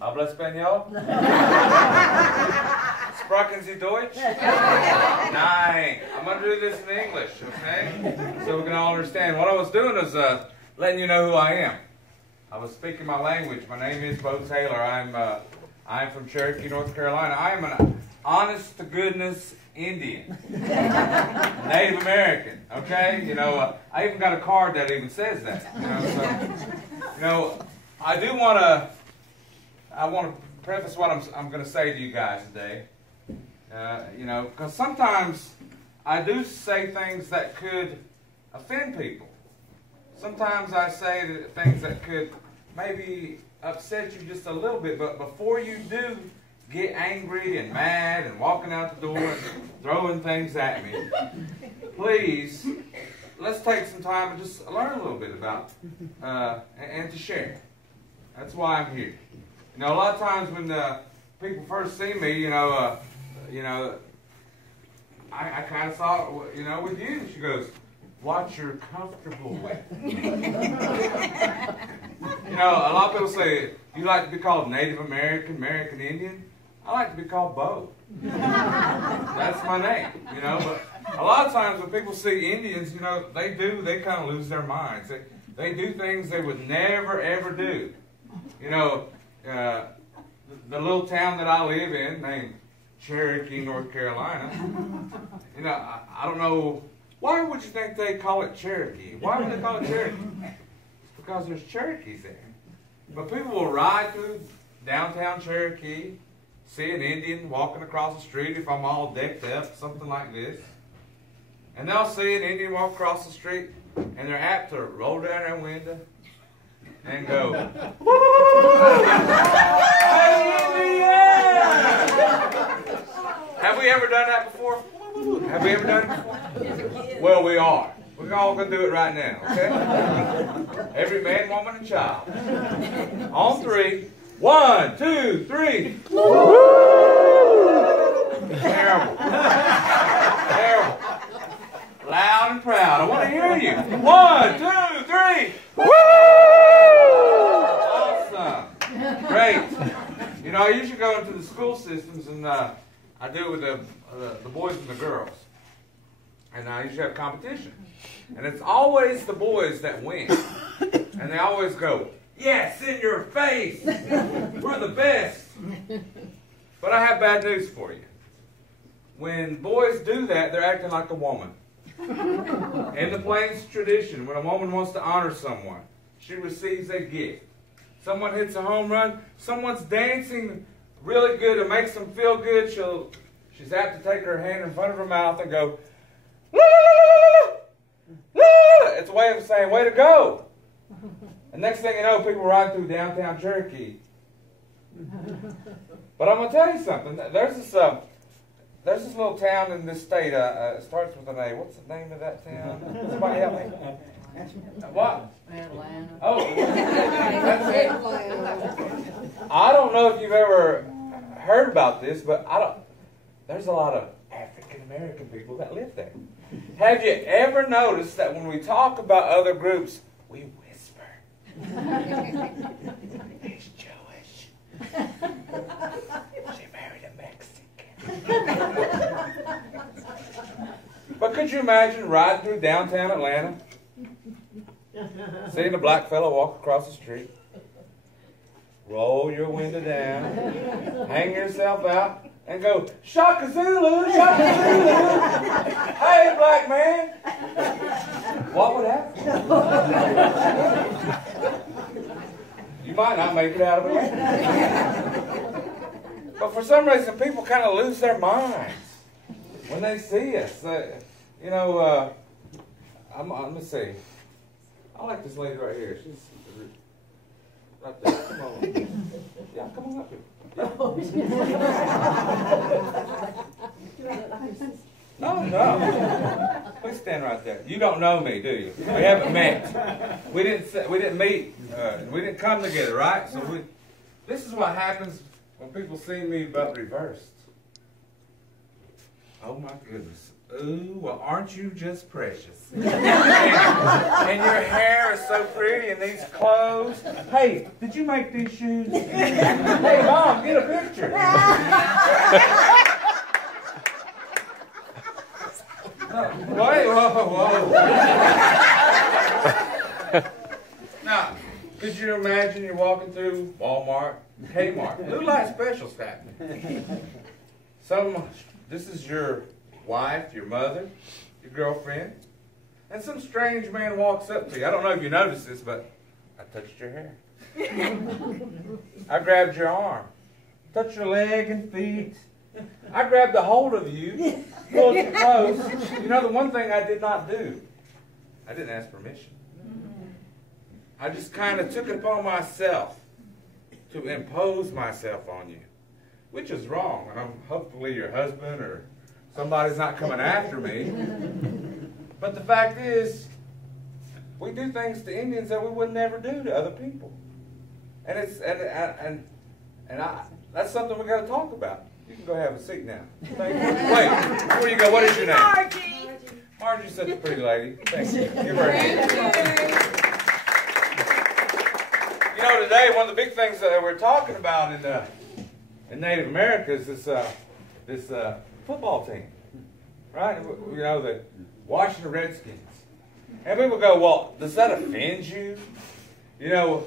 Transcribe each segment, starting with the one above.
Habla español? Sprechen Sie Deutsch? Nein. I'm going to do this in English, okay? So we can all understand. What I was doing is letting you know who I am. I was speaking my language. My name is Bo Taylor. I'm from Cherokee, North Carolina. I am an honest-to-goodness Indian. Native American, okay? You know, I even got a card that even says that. You know, I do want to, preface what I'm going to say to you guys today. You know, because sometimes I do say things that could offend people. Sometimes I say things that could maybe upset you just a little bit, but before you do get angry and mad and walking out the door and throwing things at me, please, let's take some time and just learn a little bit about and to share. That's why I'm here. You know, a lot of times when people first see me, I kind of saw it, with you. She goes, "What you're comfortable with." A lot of people say, "You like to be called Native American, American Indian?" I like to be called Bo. That's my name, But a lot of times when people see Indians, they kind of lose their minds. They do things they would never, ever do. The little town that I live in, named Cherokee, North Carolina, I don't know, why would you think they call it Cherokee? Why would they call it Cherokee? It's because there's Cherokees there. But people will ride through downtown Cherokee, see an Indian walking across the street if I'm all decked up, something like this. And they'll see an Indian walk across the street, and they're apt to roll down their window and go, "Hey, Indian!" Have we ever done that before? Have we ever done it before? Well, we are. We're all going to do it right now, okay? Every man, woman, and child. On three. 1, 2, 3. Terrible. Terrible. Loud and proud. I want to hear you. 1, 2, 3. Awesome. Great. I usually go into the school systems and I do it with the boys and the girls. And I usually have competition. And it's always the boys that win. And they always go, "Yes, in your face. We're the best." But I have bad news for you. When boys do that, they're acting like a woman. In the Plains tradition, when a woman wants to honor someone, she receives a gift. Someone hits a home run, someone's dancing really good and makes them feel good, she's apt to take her hand in front of her mouth and go, "La, la, la, la, la." It's a way of saying, "Way to go." And next thing you know, people ride through downtown Cherokee. But I'm going to tell you something. There's this little town in this state. It starts with an A. What's the name of that town? Somebody help me. What? Atlanta. Oh, that's it. I don't know if you've ever heard about this, but there's a lot of African American people that live there. Have you ever noticed that when we talk about other groups, we whisper? He's Jewish. She married a Mexican. But could you imagine riding through downtown Atlanta, seeing a black fellow walk across the street, roll your window down, hang yourself out, and go, "Shaka Zulu, Shaka Zulu. Hey, black man." What would happen? You might not make it out of it. But for some reason, people kind of lose their minds when they see us. Let me see. I like this lady right here. She's right there. Come on. Yeah, come on up here. No. Please stand right there. You don't know me, do you? We haven't met. We didn't meet. We didn't come together, right? So this is what happens when people see me but reversed. Oh my goodness. ooh, well, aren't you just precious? and your hair is so pretty and these clothes. Hey, did you make these shoes? Hey, Mom, get a picture. Wait, whoa. Now, could you imagine you're walking through Walmart, Kmart, Blue Light Specials happening. This is your wife, your mother, your girlfriend, and some strange man walks up to you. I don't know if you noticed this, but I touched your hair. I grabbed your arm, touched your leg and feet. I grabbed a hold of you, pulled you close. You know, the one thing I did not do, I didn't ask permission. I just kind of took it upon myself to impose myself on you, which is wrong. And hopefully your husband or somebody's not coming after me. But the fact is, we do things to Indians that we would never do to other people. And that's something we got to talk about. You can go have a seat now. Thank you. Wait, before you go, what is your name? Margie. Margie's such a pretty lady. Thank you. Give her a hand. You know, today one of the big things that we're talking about in Native America is this football team, right? You know, the Washington Redskins. And people go, well, does that offend you? You know,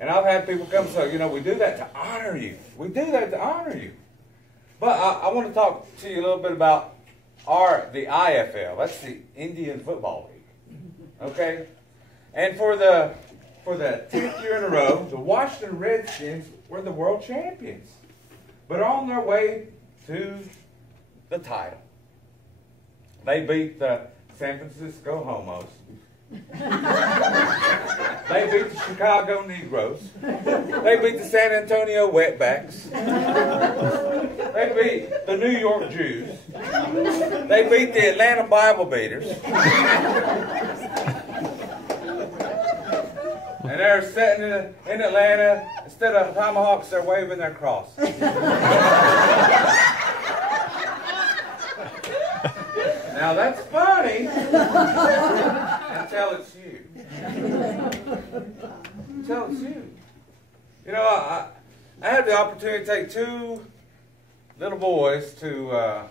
and I've had people come and say, you know, we do that to honor you. We do that to honor you. But I want to talk to you a little bit about the IFL. That's the Indian Football League. Okay? And for the 10th year in a row, the Washington Redskins were the world champions. But on their way to the title, they beat the San Francisco Homos. They beat the Chicago Negroes. They beat the San Antonio Wetbacks. They beat the New York Jews. They beat the Atlanta Bible Beaters. And they're sitting in Atlanta, instead of tomahawks, they're waving their cross. Now that's funny until it's you. Until it's you. You know, I had the opportunity to take two little boys to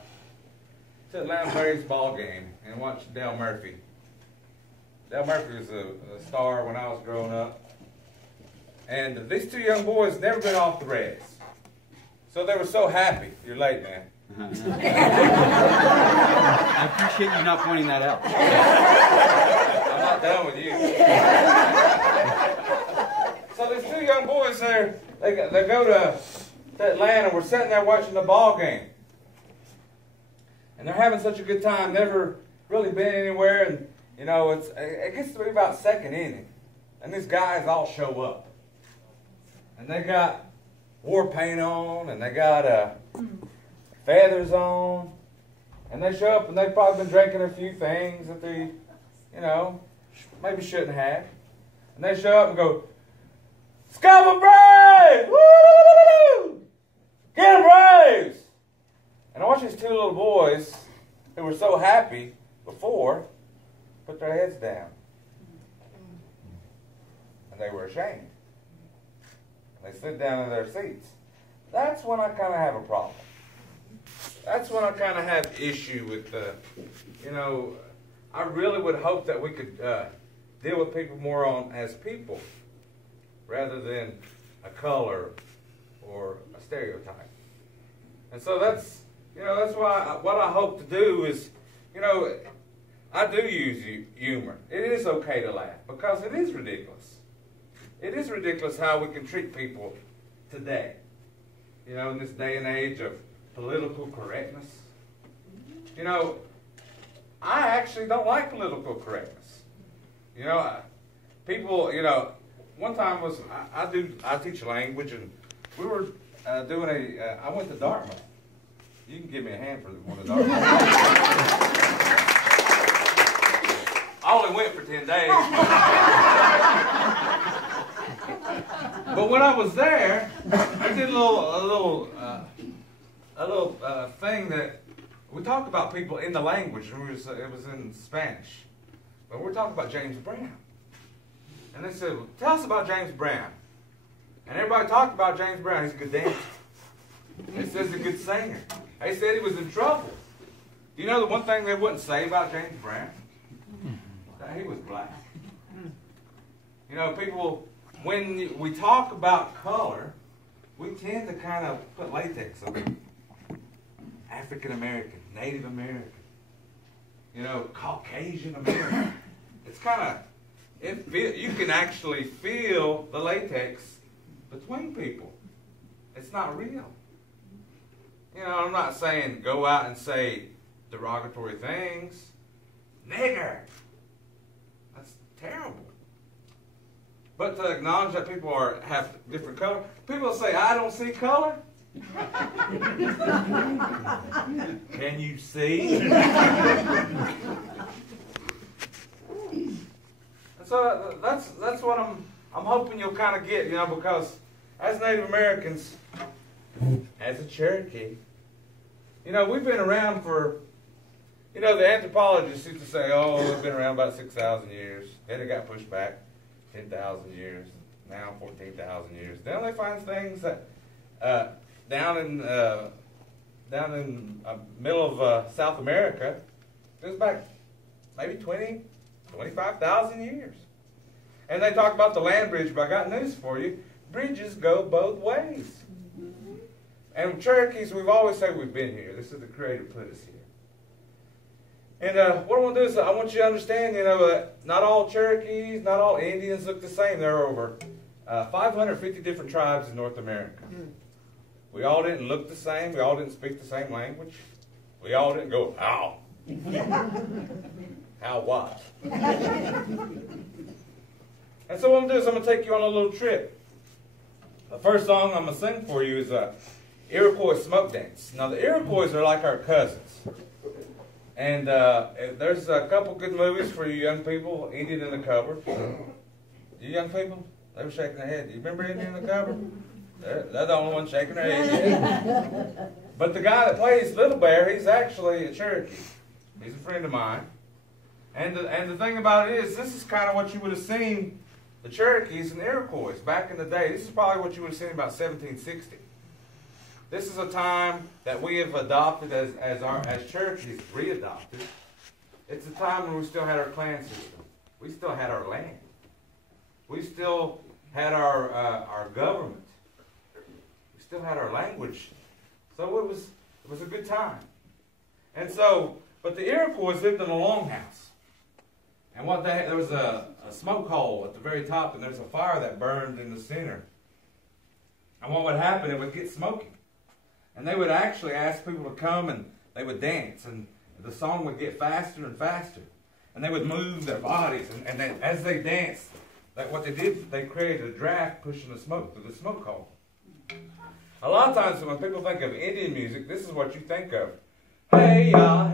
Atlanta Braves ball game and watch Dale Murphy. Dale Murphy was a star when I was growing up. And these two young boys never been off the Reds. So they were so happy. You're late, man. I appreciate you not pointing that out. I'm not done with you. So these two young boys there, they go to Atlanta. We're sitting there watching the ball game. And they're having such a good time, never really been anywhere. And, you know, it gets to be about second inning. And these guys all show up. And they got war paint on, and they got feathers on, and they show up and they've probably been drinking a few things that they, you know, maybe shouldn't have. And they show up and go, Scalper Braves! Woo! Get 'em Braves! And I watch these two little boys who were so happy before put their heads down. And they were ashamed. And they slid down in their seats. That's when I kind of have a problem. That's when I kind of have issue with, you know, I really would hope that we could deal with people more as people rather than a color or a stereotype. And so that's, you know, that's why what I hope to do is, you know, I do use humor. It is okay to laugh because it is ridiculous. It is ridiculous how we can treat people today. You know, in this day and age of political correctness. You know, I actually don't like political correctness. You know, people, you know, one time I teach language, and we were doing I went to Dartmouth. You can give me a hand for one of Dartmouth. I only went for 10 days. But when I was there, I did a little thing that We talk about people in the language, and it was in Spanish. But we're talking about James Brown. And they said, well, tell us about James Brown. And everybody talked about James Brown. He's a good dancer. They said he's a good singer. They said he was in trouble. You know the one thing they wouldn't say about James Brown? That he was black. You know, people, when we talk about color, we tend to kind of put latex on it. African American, Native American, you know, Caucasian American. It's kind of, you can actually feel the latex between people. It's not real. You know, I'm not saying go out and say derogatory things. Nigger. That's terrible. But to acknowledge that people have different color. People say, I don't see color. Can you see? So that's what I'm hoping you'll kind of get, you know, because as Native Americans, as a Cherokee, you know, we've been around for, you know, the anthropologists used to say, oh, we've been around about 6,000 years. Then it got pushed back 10,000 years, now 14,000 years. Then they find things that down in middle of South America, goes back maybe 25,000 years. And they talk about the land bridge, but I got news for you. Bridges go both ways. And Cherokees, we've always said we've been here. This is the Creator put us here. And what I want to do is I want you to understand, you know, that not all Cherokees, not all Indians look the same. There are over 550 different tribes in North America. We all didn't look the same. We all didn't speak the same language. We all didn't go, how? How what? And so what I'm going to do is I'm going to take you on a little trip. The first song I'm going to sing for you is Iroquois Smoke Dance. Now the Iroquois are like our cousins. And there's a couple good movies for you young people. Indian in the Cupboard. You young people? They were shaking their head. Do you remember Indian in the Cupboard? They're the only one shaking their head yet. But the guy that plays Little Bear, he's actually a Cherokee. He's a friend of mine. And the thing about it is, this is kind of what you would have seen the Cherokees and the Iroquois back in the day. This is probably what you would have seen about 1760. This is a time that we have adopted as Cherokees, readopted. It's a time when we still had our clan system. We still had our land. We still had our government. We still had our language. So it was a good time. And so, but the Iroquois lived in a longhouse. And there was a smoke hole at the very top, and there's a fire that burned in the center. And what would happen, it would get smoky. And they would actually ask people to come and they would dance, and the song would get faster and faster. And they would move their bodies, and then as they danced, what they did, they created a draft pushing the smoke through the smoke hole. A lot of times when people think of Indian music, this is what you think of. Hey ya,